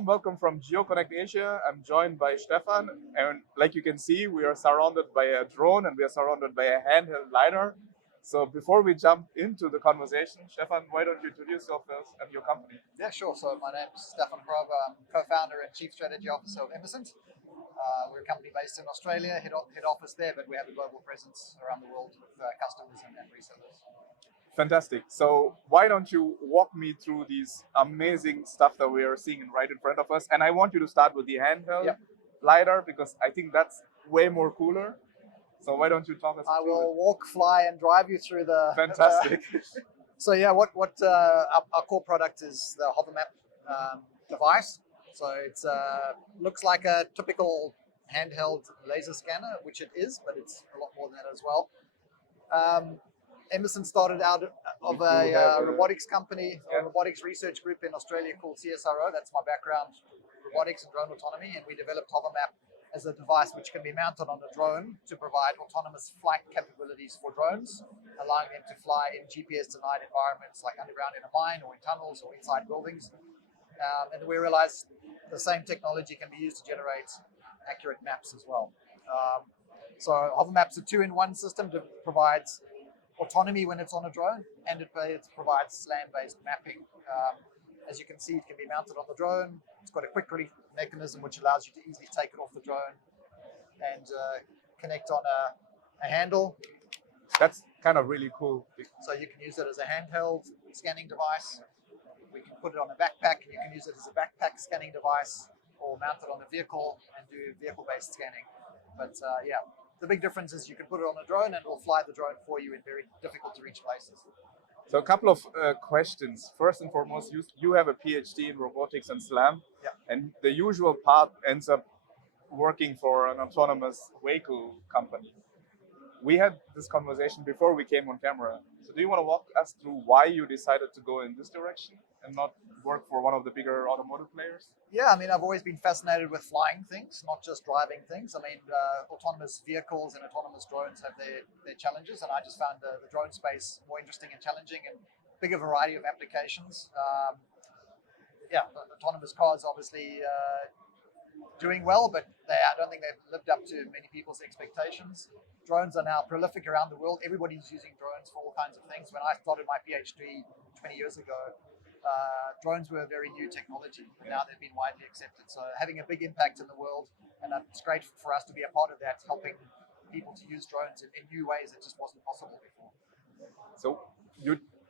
warm welcome from Geo Connect Asia. I'm joined by Stefan, and like you can see, we are surrounded by a drone and we are surrounded by a handheld lidar. So before we jump into the conversation, Stefan, why don't you introduce yourself and your company? Yeah, sure. So my name's Stefan Hrabar. I'm co-founder and chief strategy officer of Emesent. We're a company based in Australia, head office there, but we have a global presence around the world with customers and resellers. Fantastic. So why don't you walk me through these amazing stuff that we are seeing right in front of us? And I want you to start with the handheld lidar because I think that's way more cooler. So why don't you talk us through I will walk, fly, and drive you through the... Fantastic. So yeah, what our core product is the HoverMap device. So it looks like a typical handheld laser scanner, which it is, but it's a lot more than that as well. Emesent started out of a robotics company, a robotics research group in Australia called CSRO. That's my background, robotics and drone autonomy. And we developed HoverMap as a device which can be mounted on a drone to provide autonomous flight capabilities for drones, allowing them to fly in GPS-denied environments like underground in a mine or in tunnels or inside buildings. And we realized the same technology can be used to generate accurate maps as well. So HoverMap's a two-in-one system that provides autonomy when it's on a drone, and it provides land-based mapping. As you can see, it can be mounted on the drone. It's got a quick release mechanism which allows you to easily take it off the drone and connect on a handle. That's kind of really cool. So you can use it as a handheld scanning device. We can put it on a backpack, and you can use it as a backpack scanning device, or mount it on a vehicle and do vehicle-based scanning. But yeah, the big difference is you can put it on a drone and it will fly the drone for you in very difficult to reach places. So a couple of questions. First and foremost, you have a PhD in robotics and SLAM, and the usual path ends up working for an autonomous vehicle company. We had this conversation before we came on camera. So do you want to walk us through why you decided to go in this direction and not work for one of the bigger automotive players? Yeah, I mean, I've always been fascinated with flying things, not just driving things. I mean, autonomous vehicles and autonomous drones have their challenges, and I just found the drone space more interesting and challenging and bigger variety of applications. Yeah, autonomous cars obviously doing well, but I don't think they've lived up to many people's expectations. Drones are now prolific around the world. Everybody's using drones for all kinds of things. When I started my PhD 20 years ago, drones were a very new technology, and now they've been widely accepted. So having a big impact in the world, and it's great for us to be a part of that, helping people to use drones in new ways that just wasn't possible before. So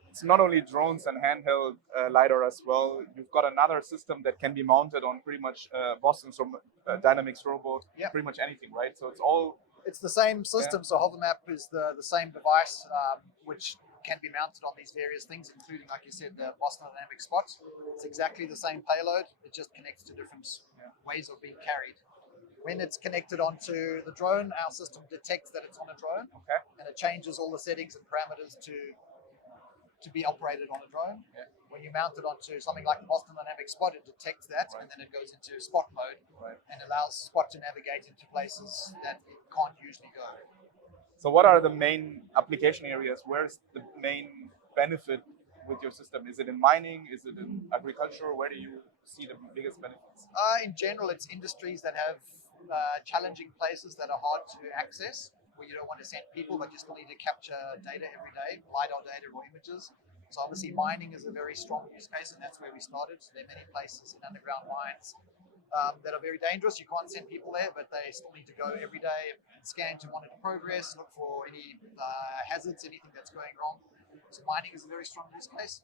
it's not only drones and handheld lidar as well. You've got another system that can be mounted on pretty much Boston's Dynamics robot, pretty much anything, right? So it's the same system. So HoverMap is the same device, which can be mounted on these various things, including, like you said, the Boston Dynamics spot. It's exactly the same payload. It just connects to different ways of being carried. When it's connected onto the drone, our system detects that it's on a drone, and it changes all the settings and parameters to be operated on a drone. When you mount it onto something like the Boston Dynamics spot, it detects that, and then it goes into spot mode and allows spot to navigate into places that it can't usually go. So what are the main application areas? Where's the main benefit with your system? Is it in mining? Is it in agriculture? Where do you see the biggest benefits? In general, it's industries that have challenging places that are hard to access, where you don't want to send people, but you still need to capture data every day, LiDAR data or images. So obviously mining is a very strong use case, and that's where we started. There are many places in underground mines that are very dangerous. You can't send people there, but they still need to go every day and scan to monitor progress, look for any hazards, anything that's going wrong. So mining is a very strong use case.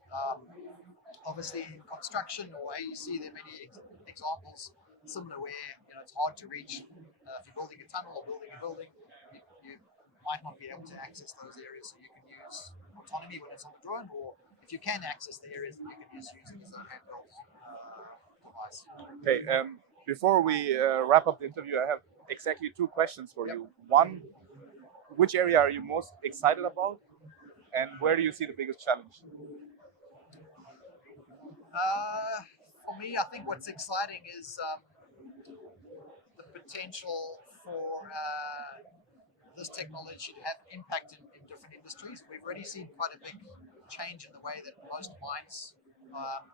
Obviously in construction or AEC, there are many examples similar where it's hard to reach. If you're building a tunnel or building a building, you might not be able to access those areas. So you can use autonomy when it's on the drone, or if you can access the areas, you can use it as a handheld device. Okay, before we wrap up the interview, I have exactly two questions for you. One, which area are you most excited about, and where do you see the biggest challenge? For me, I think what's exciting is the potential for this technology to have impact in different industries. We've already seen quite a big change in the way that most mines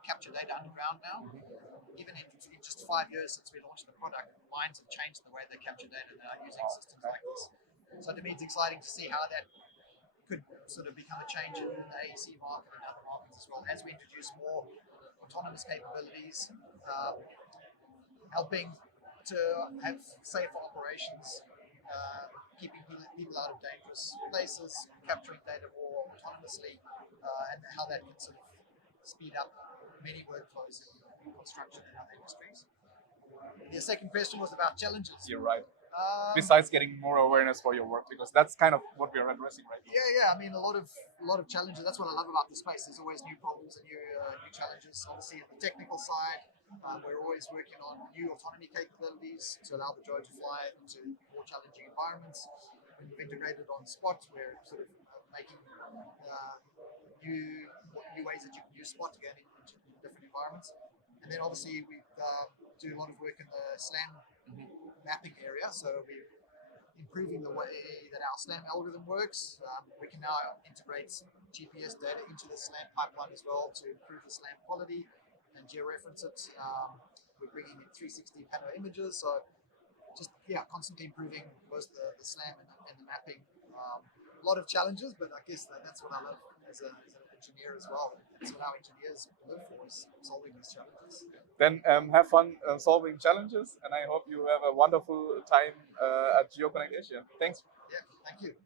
capture data underground now. even in just 5 years since we launched the product, minds have changed in the way they capture data now using systems like this. So to me, it's exciting to see how that could sort of become a change in the AEC market and other markets as well as we introduce more autonomous capabilities, helping to have safer operations, keeping people out of dangerous places, capturing data more autonomously, and how that can sort of speed up many workflows in construction and other industries. The second question was about challenges. You're right. Besides getting more awareness for your work, because that's kind of what we are addressing right now. Yeah. I mean, a lot of challenges. That's what I love about the space. There's always new problems and new challenges. Obviously, on the technical side, we're always working on new autonomy capabilities to allow the drone to fly into more challenging environments. When we've integrated on Spot, we're sort of making new ways that you can use Spot again into different environments. And then obviously we do a lot of work in the SLAM mapping area. So we're improving the way that our SLAM algorithm works. We can now integrate GPS data into the SLAM pipeline as well to improve the SLAM quality and georeference it. We're bringing in 360 panel images. So just, constantly improving both the SLAM and the mapping. A lot of challenges, but I guess that's what I love as an engineer as well. That's what our engineers live for, is solving these challenges. Then have fun solving challenges, and I hope you have a wonderful time at Geo Connect Asia. Thanks. Yeah, thank you.